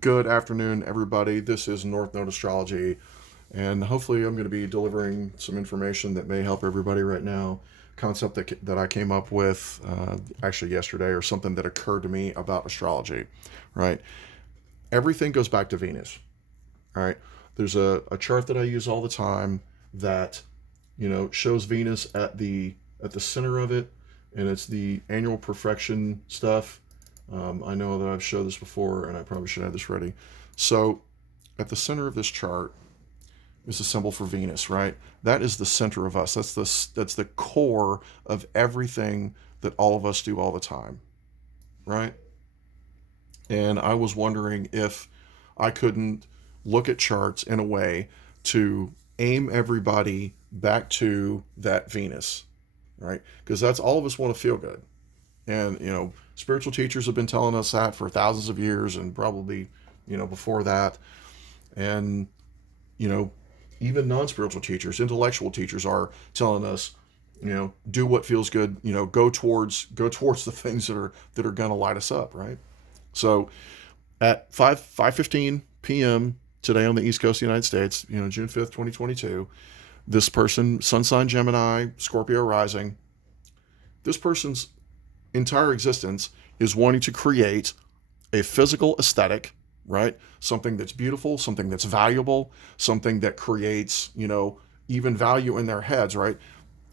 Good afternoon, everybody. This is North Node Astrology, and hopefully, I'm going to be delivering some information that may help everybody right now. Concept that I came up with actually yesterday, or something that occurred to me about astrology, right? Everything goes back to Venus, right? There's a chart that I use all the time that shows Venus at the center of it, and it's the annual perfection stuff. I know that I've showed this before, and I probably should have this ready. So, at the center of this chart is a symbol for Venus, right? That is the center of us. That's the core of everything that all of us do all the time, right? And I was wondering if I couldn't look at charts in a way to aim everybody back to that Venus, right? Because that's all of us want to feel good. And, spiritual teachers have been telling us that for thousands of years and probably, before that. And, you know, even non-spiritual teachers, intellectual teachers are telling us, do what feels good, go towards the things that are going to light us up, right? So at 5:15 p.m. today on the East Coast of the United States, June 5th, 2022, this person, sun sign Gemini, Scorpio rising, this person's entire existence is wanting to create a physical aesthetic, right? Something that's beautiful, something that's valuable, something that creates, even value in their heads, right?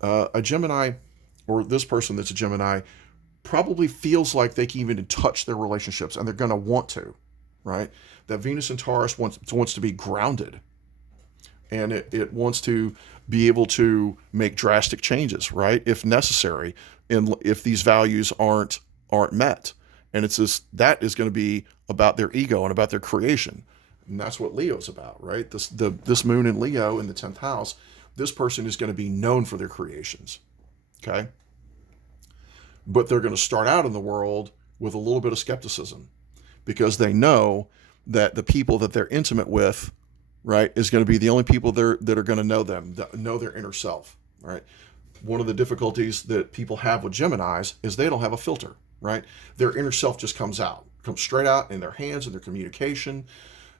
A Gemini, or this person that's a Gemini, probably feels like they can even touch their relationships, and they're going to want to, right? That Venus and Taurus wants to be grounded, and it wants to be able to make drastic changes, right, if necessary, and if these values aren't met. And it's that is going to be about their ego and about their creation, and that's what Leo's about, right? This moon in Leo in the 10th house, this person is going to be known for their creations, okay? But they're going to start out in the world with a little bit of skepticism, because they know that the people that they're intimate with, right, is going to be the only people that are going to know them, that know their inner self, right? One of the difficulties that people have with Geminis is they don't have a filter, right? Their inner self just comes straight out in their hands and their communication,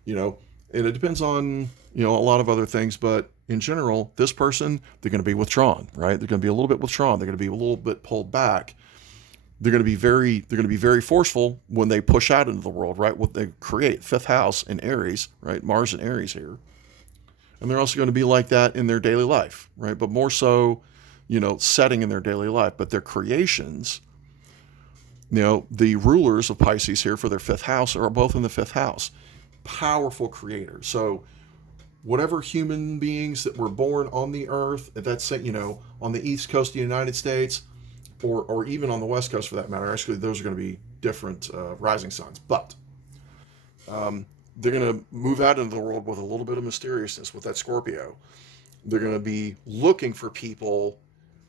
and it depends on, a lot of other things, but in general, this person, they're going to be withdrawn, right? They're going to be a little bit withdrawn. They're going to be a little bit pulled back. They're going to be very forceful when they push out into the world, right? What they create, fifth house in Aries, right? Mars in Aries here. And they're also going to be like that in their daily life, right? But more so, setting in their daily life. But their creations, the rulers of Pisces here for their fifth house are both in the fifth house. Powerful creators. So whatever human beings that were born on the earth, that's, on the East Coast of the United States, or even on the West Coast for that matter. Actually, those are going to be different rising signs. But they're going to move out into the world with a little bit of mysteriousness with that Scorpio. They're going to be looking for people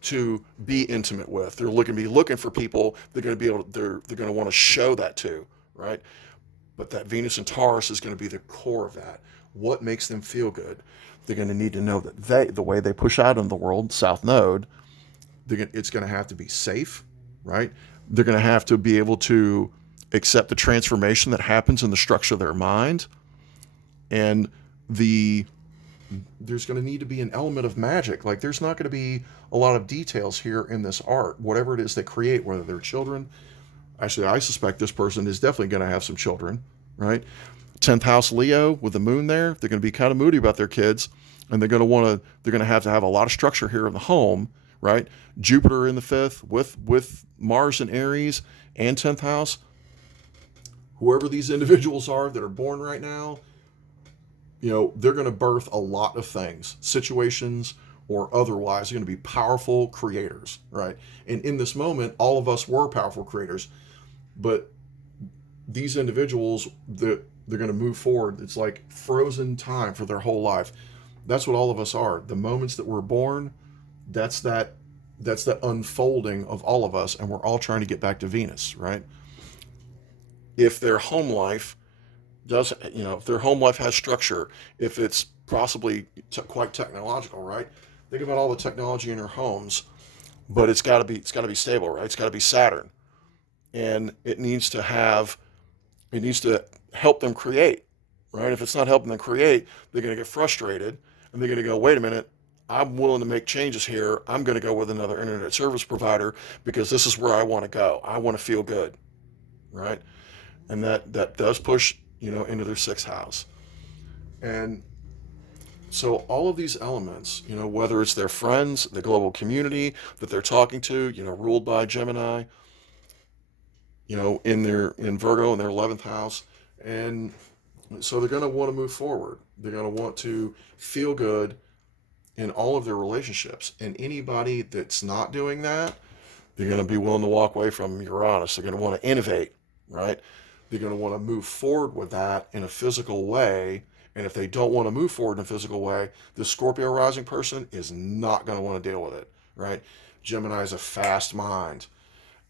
to be intimate with. They're looking for people they're going to be able to, they're going to want to show that to, right? But that Venus and Taurus is going to be the core of that. What makes them feel good? They're going to need to know that the way they push out in the world, South Node, it's going to have to be safe, right? They're going to have to be able to accept the transformation that happens in the structure of their mind, and there's going to need to be an element of magic. Like, there's not going to be a lot of details here in this art, whatever it is they create, whether they're children. Actually, I suspect this person is definitely going to have some children, right? 10th house Leo with the moon there, they're going to be kind of moody about their kids, and they're going to have to have a lot of structure here in the home, right? Jupiter in the fifth with Mars in Aries and 10th house. Whoever these individuals are that are born right now, they're going to birth a lot of things, situations or otherwise. They're going to be powerful creators, right? And in this moment, all of us were powerful creators, but these individuals, they're going to move forward. It's like frozen time for their whole life. That's what all of us are. The moments that we're born, that's that unfolding of all of us, and we're all trying to get back to Venus, right? If their home life if their home life has structure, if it's possibly quite technological, right? Think about all the technology in your homes, but it's got to be stable, right? It's got to be Saturn, and it needs to help them create, right? If it's not helping them create, they're going to get frustrated and they're going to go, wait a minute, I'm willing to make changes here. I'm going to go with another internet service provider because this is where I want to go. I want to feel good, right? And that does push, into their sixth house. And so all of these elements, whether it's their friends, the global community that they're talking to, ruled by Gemini, in Virgo in their 11th house. And so they're going to want to move forward. They're going to want to feel good in all of their relationships. And anybody that's not doing that, they're going to be willing to walk away from Uranus. They're going to want to innovate, right? They're going to want to move forward with that in a physical way. And if they don't want to move forward in a physical way, the Scorpio rising person is not going to want to deal with it, right? Gemini is a fast mind,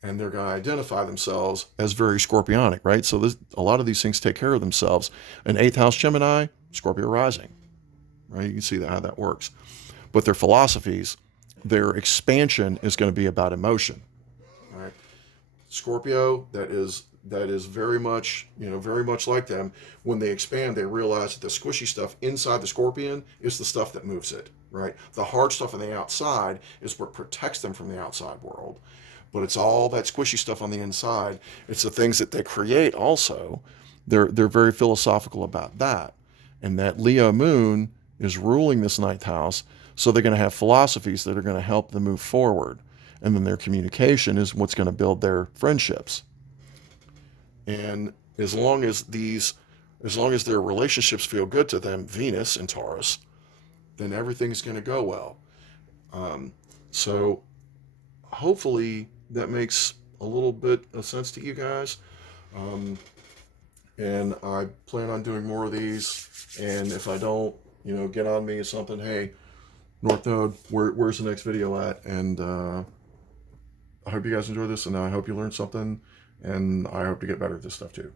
and they're going to identify themselves as very Scorpionic, right? So a lot of these things take care of themselves. An 8th house Gemini, Scorpio rising, right? You can see how that works. But their philosophies, their expansion is going to be about emotion, right? Scorpio, that is very much, very much like them. When they expand, they realize that the squishy stuff inside the Scorpion is the stuff that moves it, right? The hard stuff on the outside is what protects them from the outside world. But it's all that squishy stuff on the inside. It's the things that they create also. They're very philosophical about that. And that Leo moon is ruling this 9th house, so they're going to have philosophies that are going to help them move forward. And then their communication is what's going to build their friendships. And as long as their relationships feel good to them, Venus in Taurus, then everything's going to go well. So hopefully that makes a little bit of sense to you guys. And I plan on doing more of these. And if I don't, get on me or something, hey, North Node, where's the next video at? And I hope you guys enjoy this, and I hope you learned something, and I hope to get better at this stuff too.